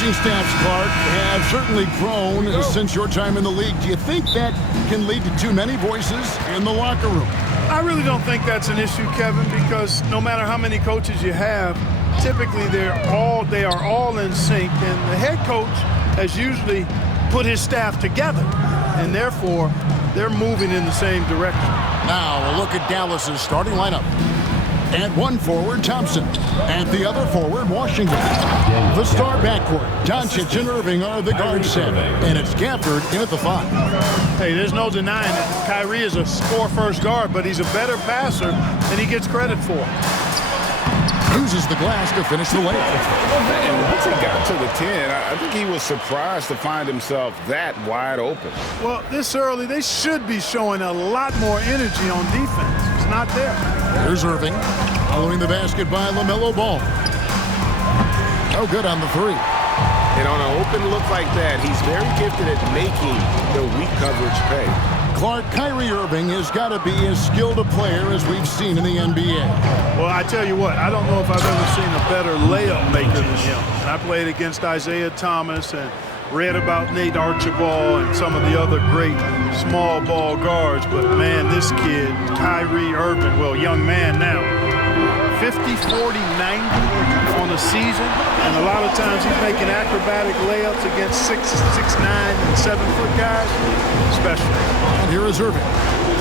coaching staffs, Clark, have certainly grown since your time in the league. Do you think that can lead to too many voices in the locker room? I really don't think that's an issue, Kevin, because no matter how many coaches you have, typically they are all in sync, and the head coach has usually put his staff together, and therefore they're moving in the same direction. Now a look at Dallas's starting lineup. At one forward, Thompson. At the other forward, Washington. The star backcourt, Doncic and Irving are the guard set, and it's Gafford in at the 5. Hey, there's no denying it. Kyrie is a score-first guard, but he's a better passer than he gets credit for. Uses the glass to finish the layup. Man, once he got to the 10, I think he was surprised to find himself that wide open. Well, this early, they should be showing a lot more energy on defense. It's not there. Here's Irving, following the basket by LaMelo Ball. No good on the 3. And on an open look like that, he's very gifted at making the weak coverage pay. Clark, Kyrie Irving has got to be as skilled a player as we've seen in the NBA. Well, I tell you what, I don't know if I've ever seen a better layup maker than him. And I played against Isaiah Thomas and read about Nate Archibald and some of the other great small ball guards. But, man, this kid, Kyrie Irving, well, young man now, 50, 40, 90 on a season. And a lot of times he's making acrobatic layups against 6'9", and 7-foot guys. Special. And here is Irving,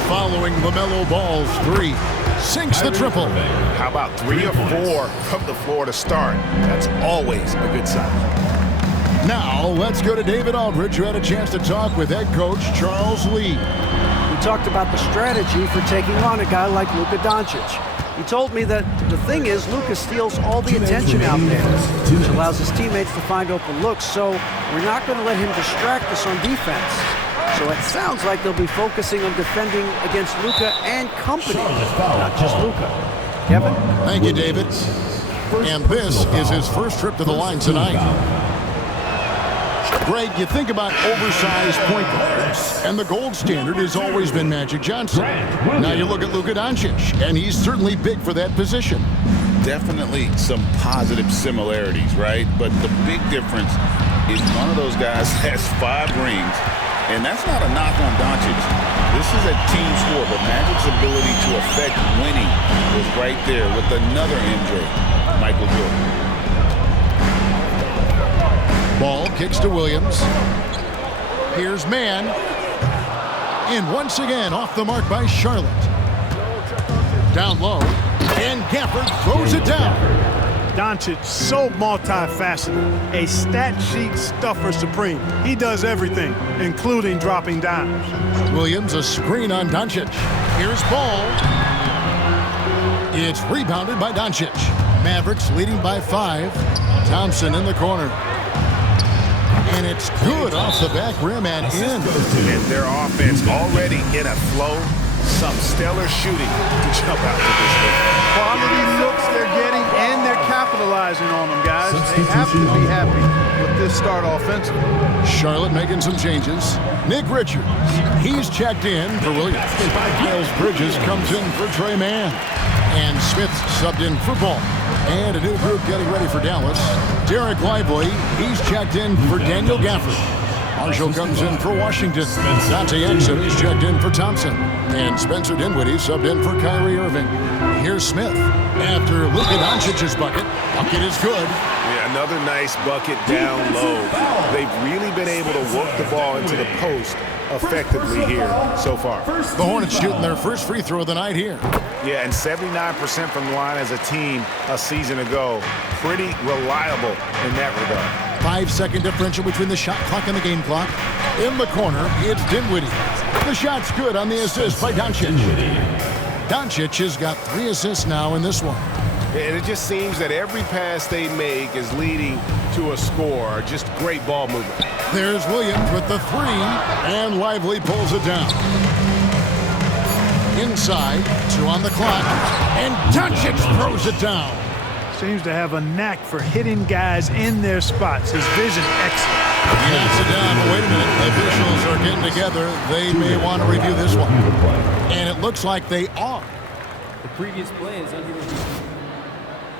following LaMelo Ball's 3. Sinks the triple. How about 3 or 4 from the floor to start? That's always a good sign. Now, let's go to David Aldridge, who had a chance to talk with head coach Charles Lee. We talked about the strategy for taking on a guy like Luka Doncic. He told me that the thing is, Luka steals all the attention out there, which allows his teammates to find open looks, so we're not going to let him distract us on defense. So it sounds like they'll be focusing on defending against Luka and company, not just Luka. Kevin? Thank you, David. And this is his first trip to the line tonight. Greg, you think about oversized point guards, and the gold standard has always been Magic Johnson. Now you look at Luka Doncic, and he's certainly big for that position. Definitely some positive similarities, right? But the big difference is one of those guys has 5 rings, and that's not a knock on Doncic. This is a team sport, but Magic's ability to affect winning was right there with another MJ, Michael Jordan. Ball kicks to Williams. Here's Mann. And once again, off the mark by Charlotte. Down low. And Gafford throws it down. Doncic, so multifaceted. A stat sheet stuffer supreme. He does everything, including dropping dimes. Williams, a screen on Doncic. Here's Ball. It's rebounded by Doncic. Mavericks leading by 5. Thompson in the corner. And it's good off the back rim and in. And their offense already in a flow. Some stellar shooting to jump out to this league. Quality looks they're getting, and they're capitalizing on them, guys. They have to be happy with this start offensively. Charlotte making some changes. Nick Richards, he's checked in for Williams. Miles Bridges comes in for Trey Mann. And Smith subbed in for Ball. And a new group getting ready for Dallas. Derek Lively, he's checked in for Daniel Gafford. Marshall comes in for Washington. Dante Exum is checked in for Thompson. And Spencer Dinwiddie subbed in for Kyrie Irving. Here's Smith. After Luka Doncic's bucket is good. Yeah, another nice bucket down low. They've really been able to work the ball into the post effectively here so far. The Hornets shooting their first free throw of the night here. Yeah, and 79% from the line as a team a season ago. Pretty reliable in that regard. 5-second differential between the shot clock and the game clock. In the corner, it's Dinwiddie. The shot's good on the assist by Doncic. Doncic has got 3 assists now in this one. And it just seems that every pass they make is leading to a score. Just great ball movement. There's Williams with the 3, and Lively pulls it down. Inside, 2 on the clock, and Doncic throws it down. Seems to have a knack for hitting guys in their spots. His vision excellent. He knocks it down, but wait a minute. The officials are getting together. They may want to review this one. And it looks like they are. The previous play is under review.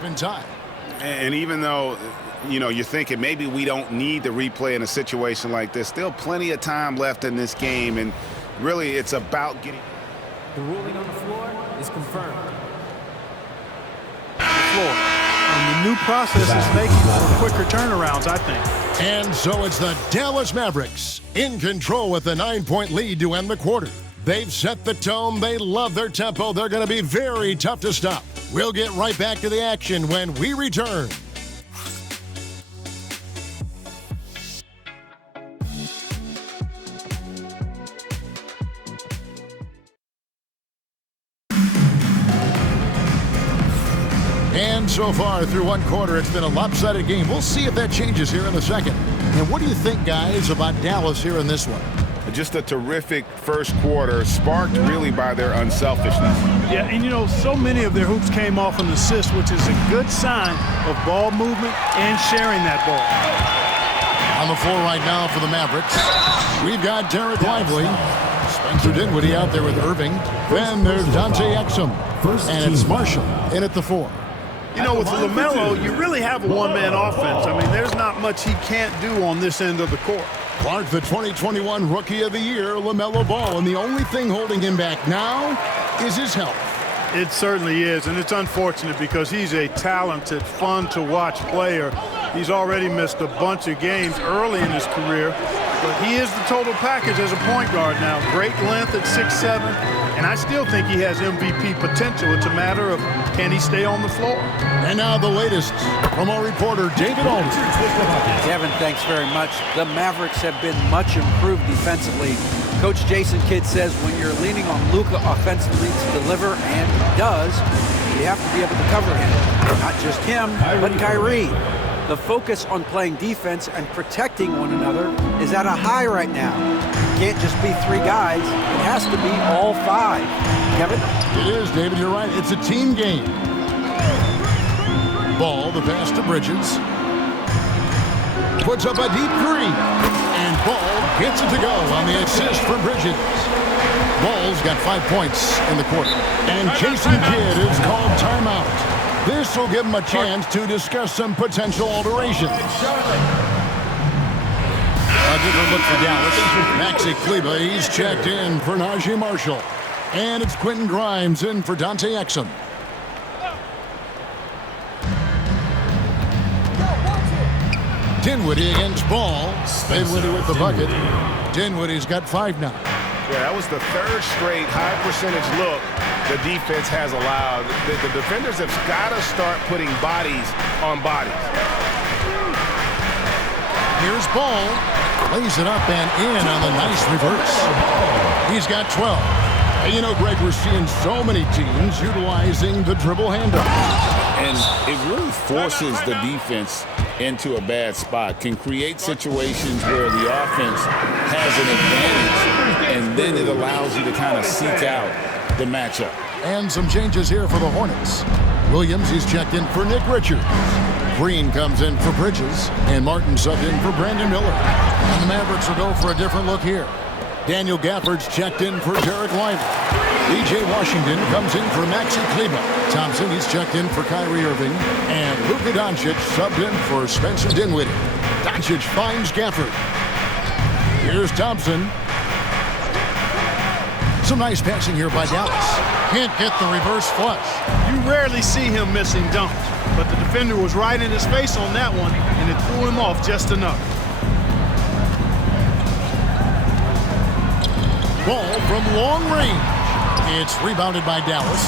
In time. And even though you know, you're thinking maybe we don't need the replay in a situation like this. Still plenty of time left in this game, and really it's about getting... The ruling on the floor is confirmed. And the new process is making for quicker turnarounds, I think. And so it's the Dallas Mavericks in control with a 9-point lead to end the quarter. They've set the tone. They love their tempo. They're going to be very tough to stop. We'll get right back to the action when we return. And so far through one quarter, it's been a lopsided game. We'll see if that changes here in a second. And what do you think, guys, about Dallas here in this one? Just a terrific first quarter, sparked really by their unselfishness. Yeah, and you know, so many of their hoops came off an assist, which is a good sign of ball movement and sharing that ball. On the floor right now for the Mavericks, we've got Derek Lively, Spencer Dinwiddie out there with Irving. Then there's Dante Exum, and it's Marshall in at the 4. You know, with LaMelo, you really have a one-man offense. I mean, there's not much he can't do on this end of the court. Clark, the 2021 Rookie of the Year, LaMelo Ball, and the only thing holding him back now is his health. It certainly is, and it's unfortunate because he's a talented, fun-to-watch player. He's already missed a bunch of games early in his career, but he is the total package as a point guard now. Great length at 6'7", and I still think he has MVP potential. It's a matter of can he stay on the floor. And now the latest from our reporter, David Aldridge. Kevin, thanks very much. The Mavericks have been much improved defensively. Coach Jason Kidd says when you're leaning on Luka offensively to deliver, and he does, you have to be able to cover him. Not just him, but Kyrie. The focus on playing defense and protecting one another is at a high right now. It can't just be 3 guys. It has to be all 5. Kevin? It is, David. You're right. It's a team game. Ball, the pass to Bridges. Puts up a deep 3. And Ball gets it to go on the assist for Bridges. Ball's got 5 points in the quarter. And Jason Kidd is called timeout. This will give him a chance to discuss some potential alterations. A different look for Dallas. Maxi Kleber, he's checked in for Najee Marshall. And it's Quentin Grimes in for Dante Exum. Dinwiddie against Ball. Dinwiddie with the bucket. Dinwiddie's got 5 now. Yeah, that was the 3rd straight high percentage look the defense has allowed. The defenders have got to start putting bodies on bodies. Here's Ball. Lays it up and in on the nice reverse. He's got 12. And you know, Greg, we're seeing so many teams utilizing the dribble handoff. And it really forces the defense into a bad spot, can create situations where the offense has an advantage, and then it allows you to kind of seek out the matchup. And some changes here for the Hornets. Williams, he's checked in for Nick Richards. Green comes in for Bridges, and Martin subbed in for Brandon Miller. And the Mavericks will go for a different look here. Daniel Gafford's checked in for Derek Lively. E.J. Washington comes in for Maxi Kleber. Thompson, he's checked in for Kyrie Irving. And Luka Doncic subbed in for Spencer Dinwiddie. Doncic finds Gafford. Here's Thompson. Some nice passing here by Dallas. Can't get the reverse flush. You rarely see him missing dunks, but the defender was right in his face on that one, and it threw him off just enough. Ball from long range. It's rebounded by Dallas.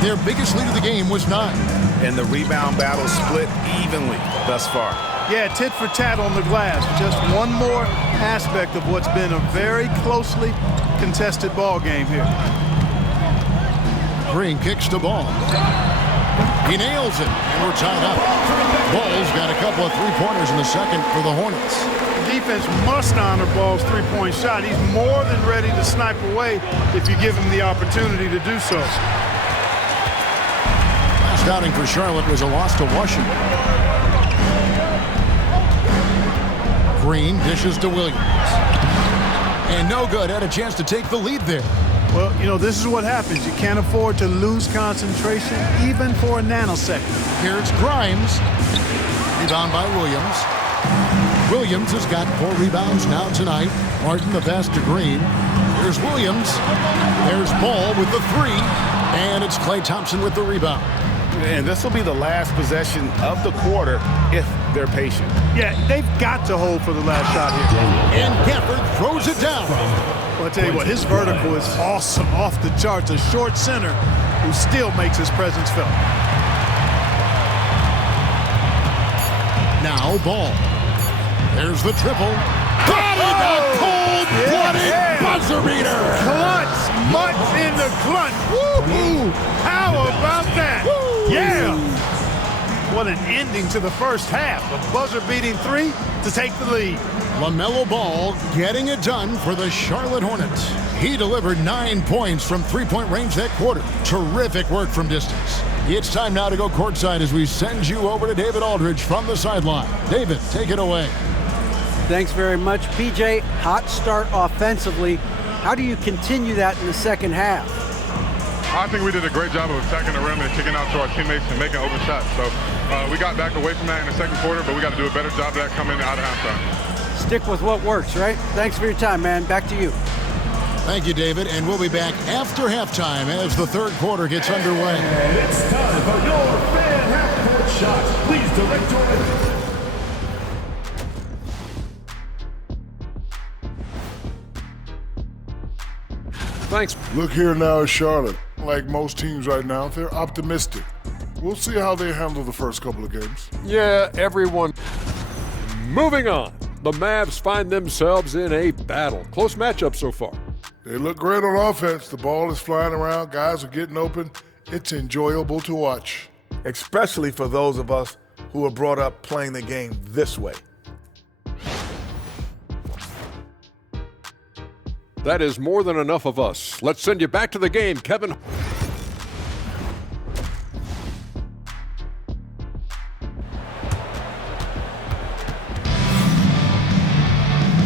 Their biggest lead of the game was 9. And the rebound battle split evenly thus far. Yeah, tit for tat on the glass. Just one more aspect of what's been a very closely contested ball game here. Green kicks the ball. He nails it, and we're tied up. Ball's got a couple of 3-pointers in the second for the Hornets. Defense must honor Ball's 3-point shot. He's more than ready to snipe away if you give him the opportunity to do so. Last outing for Charlotte was a loss to Washington. Green dishes to Williams. And no good. Had a chance to take the lead there. Well, you know, this is what happens. You can't afford to lose concentration even for a nanosecond. Here it's Grimes. Rebound by Williams. Williams has got 4 rebounds now tonight. Martin the pass to Green. Here's Williams. There's Ball with the 3. And it's Klay Thompson with the rebound. And this will be the last possession of the quarter if they're patient. Yeah, they've got to hold for the last shot here. And Gafford throws it down. Well, I tell you what, his vertical is awesome, off the charts. A short center who still makes his presence felt. Now Ball. There's the triple. Got it! A cold-blooded buzzer beater. Clutch, mutts in the clutch. Woo-hoo! How about that? Woo! Yeah! What an ending to the first half. A buzzer-beating 3 to take the lead. LaMelo Ball getting it done for the Charlotte Hornets. He delivered 9 points from three-point range that quarter. Terrific work from distance. It's time now to go courtside as we send you over to David Aldridge from the sideline. David, take it away. Thanks very much, PJ. Hot start offensively. How do you continue that in the second half? I think we did a great job of attacking the rim and kicking out to our teammates and making open shots. So we got back away from that in the second quarter, but we got to do a better job of that coming out of halftime. Stick with what works, right? Thanks for your time, man. Back to you. Thank you, David, and we'll be back after halftime as the third quarter gets underway. And it's time for your fan half-court shot. Please direct your... Thanks. Look here now, Charlotte. Like most teams right now, they're optimistic. We'll see how they handle the first couple of games. Yeah, everyone. Moving on. The Mavs find themselves in a battle. Close matchup so far. They look great on offense. The ball is flying around. Guys are getting open. It's enjoyable to watch. Especially for those of us who were brought up playing the game this way. That is more than enough of us. Let's send you back to the game, Kevin.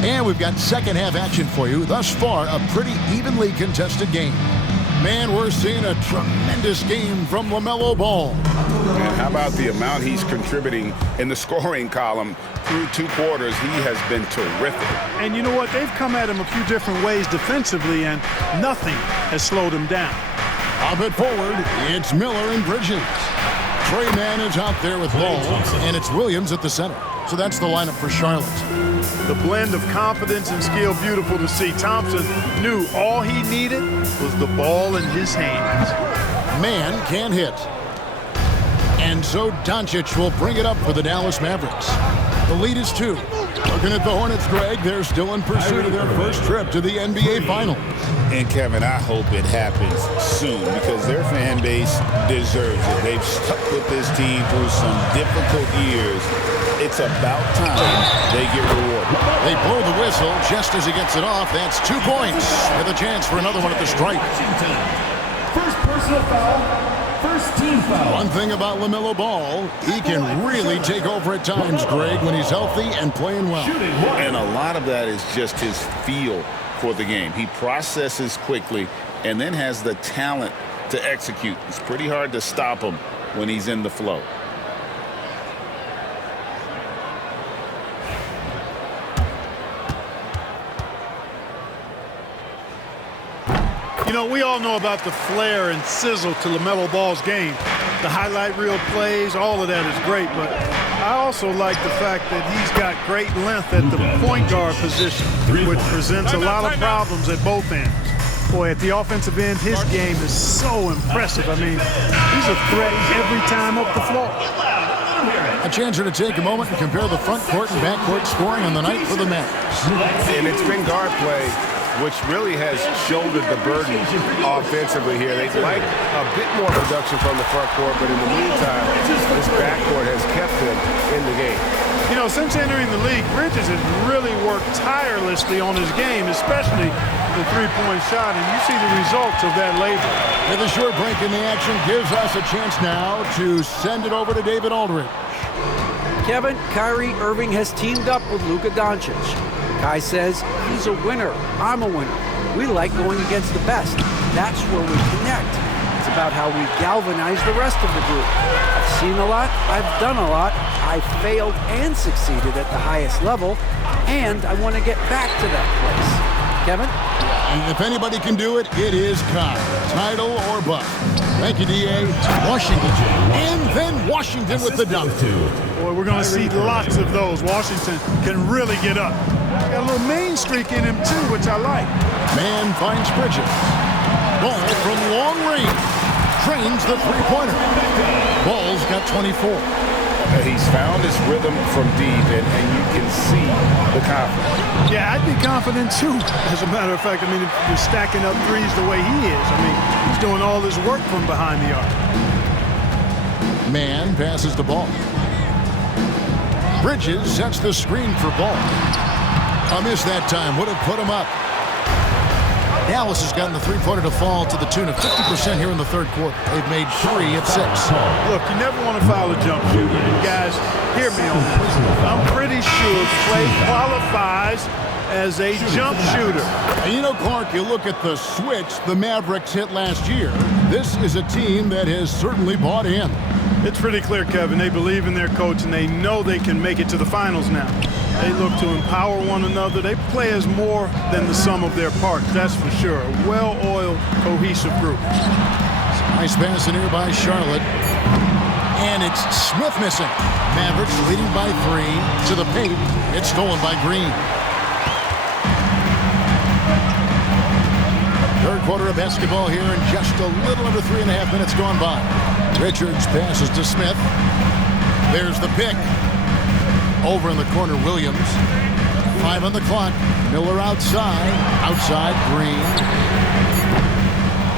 And we've got second half action for you. Thus far, a pretty evenly contested game. Man, we're seeing a tremendous game from LaMelo Ball. And how about the amount he's contributing in the scoring column through 2 quarters? He has been terrific. And you know what? They've come at him a few different ways defensively, and nothing has slowed him down. Up it forward, it's Miller and Bridges. Trey Mann is out there with Ball, and it's Williams at the center. So that's the lineup for Charlotte. The blend of confidence and skill, beautiful to see. Thompson knew all he needed was the ball in his hands. Man can't hit. And so Doncic will bring it up for the Dallas Mavericks. The lead is 2. Looking at the Hornets, Greg, they're still in pursuit of their first trip to the NBA Finals. And Kevin, I hope it happens soon because their fan base deserves it. They've stuck with this team through some difficult years. It's about time they get rewarded. They blow the whistle just as he gets it off. That's 2 points with a chance for another one at the stripe. First personal foul. First team foul. One thing about LaMelo Ball, he can really take over at times, Greg, when he's healthy and playing well. And a lot of that is just his feel for the game. He processes quickly and then has the talent to execute. It's pretty hard to stop him when he's in the flow. You know, we all know about the flair and sizzle to LaMelo Ball's game. The highlight reel plays, all of that is great, but I also like the fact that he's got great length at the point guard position, which presents a lot of problems at both ends. Boy, at the offensive end, his game is so impressive. I mean, he's a threat every time up the floor. A chance to take a moment and compare the front court and back court scoring on the night for the Mavs. And it's been guard play, which really has shouldered the burden offensively here. They'd like a bit more production from the front court, but in the meantime, this backcourt has kept them in the game. You know, since entering the league, Bridges has really worked tirelessly on his game, especially the three-point shot, and you see the results of that labor. With a short break in the action gives us a chance now to send it over to David Aldridge. Kevin, Kyrie Irving has teamed up with Luka Doncic. Kai says, he's a winner, I'm a winner. We like going against the best. That's where we connect. It's about how we galvanize the rest of the group. I've seen a lot, I've done a lot, I failed and succeeded at the highest level, and I want to get back to that place. Kevin? And if anybody can do it, it is Kyle. Title or bust. Thank you, D.A. Washington. And then Washington with the dunk. Boy, we're going to see lots of those. Washington can really get up. Got a little main streak in him, too, which I like. Man finds Bridges. Ball from long range. Trains the three-pointer. Ball's got 24. He's found his rhythm from deep, and you can see the confidence. Yeah, I'd be confident, too, as a matter of fact. I mean, if you're stacking up threes the way he is, I mean, he's doing all his work from behind the arc. Man passes the ball. Bridges sets the screen for Ball. A miss that time would have put him up. Dallas has gotten the three-pointer to fall to the tune of 50% here in the third quarter. They've made 3 of 6. Look, you never want to foul a jump shooter. And guys, hear me on this. I'm pretty sure Clay qualifies as a jump shooter. And you know, Clark, you look at the switch the Mavericks hit last year. This is a team that has certainly bought in. It's pretty clear, Kevin. They believe in their coach, and they know they can make it to the finals now. They look to empower one another. They play as more than the sum of their parts, that's for sure. A well-oiled, cohesive group. Nice pass in here by Charlotte. And it's Smith missing. Mavericks leading by 3 to the paint. It's stolen by Green. Third quarter of basketball here, and just a little under 3.5 minutes gone by. Richards passes to Smith. There's the pick. Over in the corner, Williams. 5 on the clock. Miller outside. Outside, Green.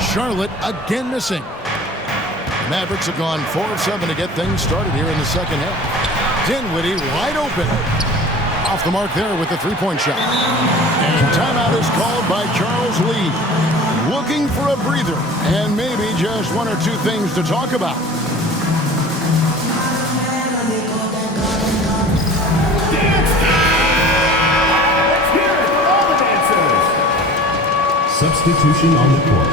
Charlotte again missing. Mavericks have gone 4 of 7 to get things started here in the second half. Dinwiddie wide open. Off the mark there with the three-point shot. And timeout is called by Charles Lee. Looking for a breather and maybe just 1 or 2 things to talk about. Substitution on the court.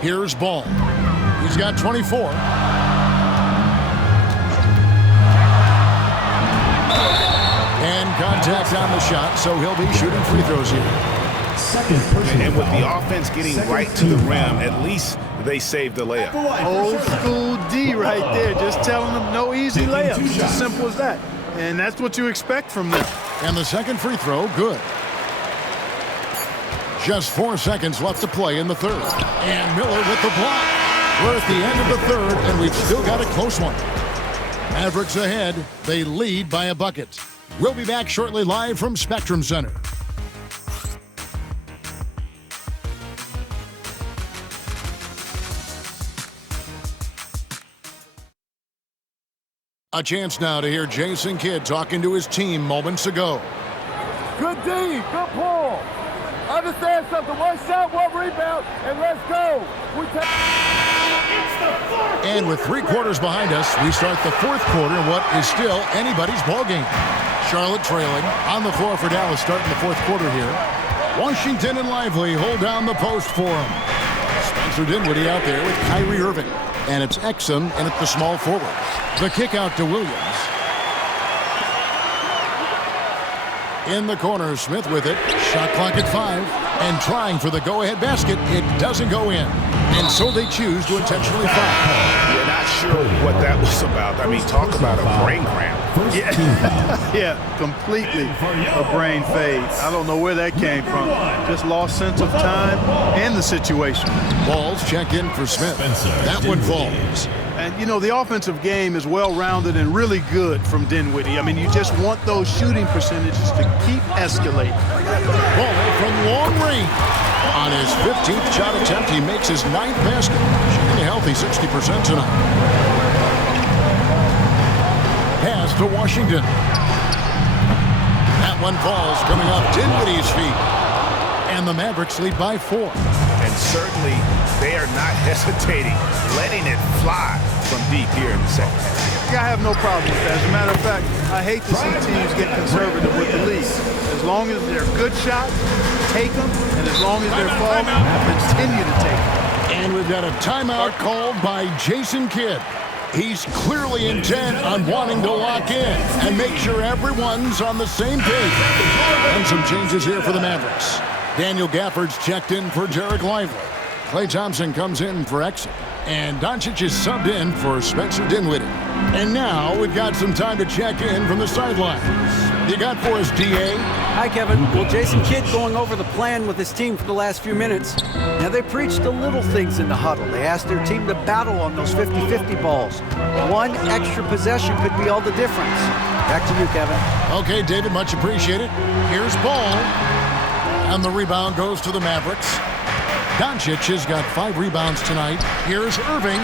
Here's Ball. He's got 24. And contact on the shot, so he'll be shooting free throws here. And with the offense getting right to the rim, at least they saved the layup. Old school D right there, just telling them no easy layups. It's as simple as that. And that's what you expect from them. And the second free throw, good. Just 4 seconds left to play in the third. And Miller with the block. We're at the end of the third, and we've still got a close one. Mavericks ahead. They lead by a bucket. We'll be back shortly live from Spectrum Center. A chance now to hear Jason Kidd talking to his team moments ago. Good D, good pull. Understand something, 1 shot, 1 rebound, and let's go. And with 3 quarters behind us, we start the fourth quarter in what is still anybody's ballgame. Charlotte trailing on the floor for Dallas starting the fourth quarter here. Washington and Lively hold down the post for him. Spencer Dinwiddie out there with Kyrie Irving. And it's Exum in at the small forward. The kick out to Williams. In the corner, Smith with it. Shot clock at 5. And trying for the go-ahead basket. It doesn't go in. And so they choose to intentionally foul. You're not sure what that was about. I mean, talk about a brain cramp. Yeah, completely a brain fade. I don't know where that came from. Just lost sense of time and the situation. Balls check in for Smith. That one falls. And, you know, the offensive game is well-rounded and really good from Dinwiddie. I mean, you just want those shooting percentages to keep escalating. Ball from long range. On his 15th shot attempt, he makes his 9th basket. Shooting a healthy 60% tonight. Pass to Washington. That one falls, coming off Dinwiddie's feet. And the Mavericks lead by 4. And certainly, they are not hesitating, letting it fly from deep here in the second half. I have no problem with that. As a matter of fact, I hate to see teams get conservative with the lead. As long as they're good shots, take them. And as long as they're falling, continue to take them. And we've got a timeout called by Jason Kidd. He's clearly intent on wanting to lock in and make sure everyone's on the same page. And some changes here for the Mavericks. Daniel Gafford's checked in for Derek Lively. Klay Thompson comes in for Exit. And Doncic is subbed in for Spencer Dinwiddie. And now we've got some time to check in from the sidelines. You got for us, DA? Hi, Kevin. Well, Jason Kidd going over the plan with his team for the last few minutes. Now, they preached the little things in the huddle. They asked their team to battle on those 50-50 balls. One extra possession could be all the difference. Back to you, Kevin. Okay, David, much appreciated. Here's Ball. And the rebound goes to the Mavericks. Doncic has got 5 rebounds tonight. Here's Irving.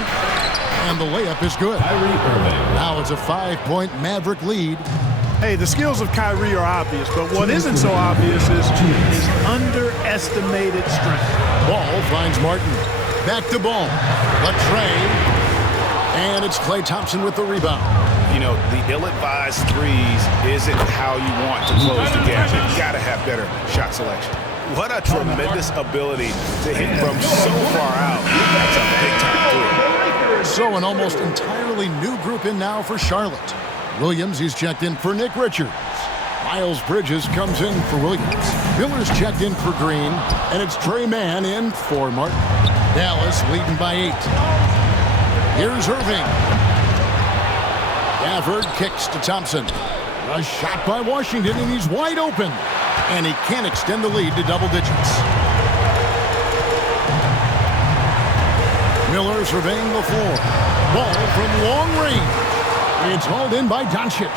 And the layup is good. Now it's a 5-point Maverick lead. Hey, the skills of Kyrie are obvious, but what isn't so obvious is his underestimated strength. Ball finds Martin. Back to Ball. The trade. And it's Klay Thompson with the rebound. You know, the ill-advised threes isn't how you want to close the gap. You've got to have better shot selection. What a tremendous ability to hit from so far out. That's a big-time three. So an almost entirely new group in now for Charlotte. Williams, he's checked in for Nick Richards. Miles Bridges comes in for Williams. Miller's checked in for Green. And it's Trey Mann in for Martin. Dallas leading by 8. Here's Irving. Gafford kicks to Thompson. A shot by Washington, and he's wide open. And he can't extend the lead to double digits. Miller surveying the floor. Ball from long range. It's hauled in by Doncic.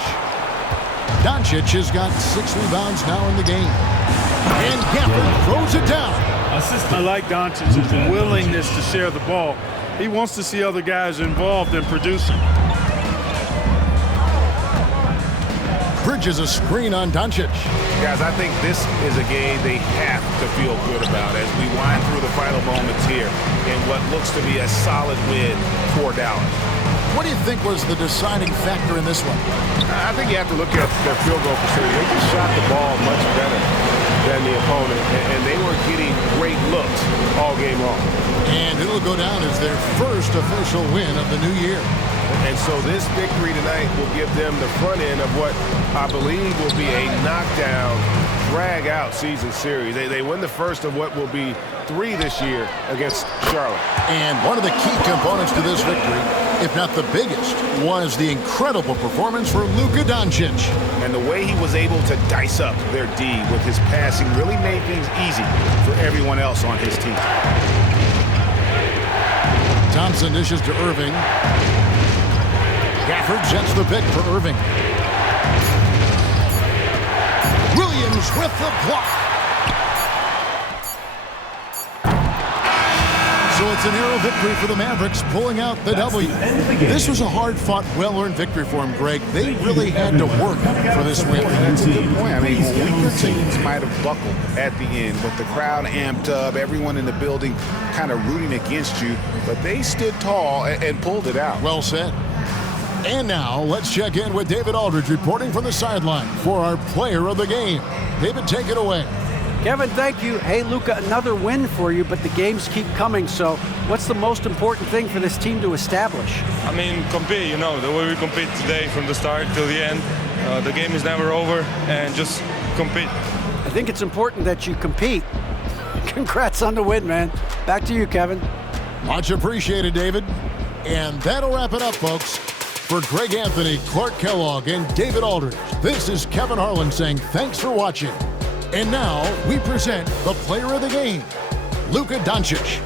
Doncic has got 6 rebounds now in the game. And Gafford throws it down. I like Doncic's willingness to share the ball. He wants to see other guys involved in producing. Bridges a screen on Doncic. Guys, I think this is a game they have to feel good about as we wind through the final moments here in what looks to be a solid win for Dallas. What do you think was the deciding factor in this one? I think you have to look at their field goal percentage. They just shot the ball much better than the opponent, and they were getting great looks all game long. And it'll go down as their first official win of the new year. And so this victory tonight will give them the front end of what I believe will be a knockdown, drag-out season series. They win the first of what will be 3 this year against Charlotte. And one of the key components to this victory, if not the biggest, was the incredible performance for Luka Doncic. And the way he was able to dice up their D with his passing really made things easy for everyone else on his team. Thompson dishes to Irving. Gafford jets the pick for Irving. Williams with the block. So it's a narrow victory for the Mavericks, pulling out the W. This was a hard-fought, well-earned victory for them, Greg. They really had to work for this win. That's a good point. I mean, weaker teams might have buckled at the end with the crowd amped up, everyone in the building kind of rooting against you, but they stood tall and pulled it out. Well said. And now, let's check in with David Aldridge reporting from the sideline for our player of the game. David, take it away. Kevin, thank you. Hey, Luka, another win for you, but the games keep coming. So what's the most important thing for this team to establish? I mean, compete, you know, the way we compete today from the start till the end. The game is never over, and just compete. I think it's important that you compete. Congrats on the win, man. Back to you, Kevin. Much appreciated, David. And that'll wrap it up, folks. For Greg Anthony, Clark Kellogg, and David Aldridge, this is Kevin Harlan saying thanks for watching. And now we present the player of the game, Luka Doncic.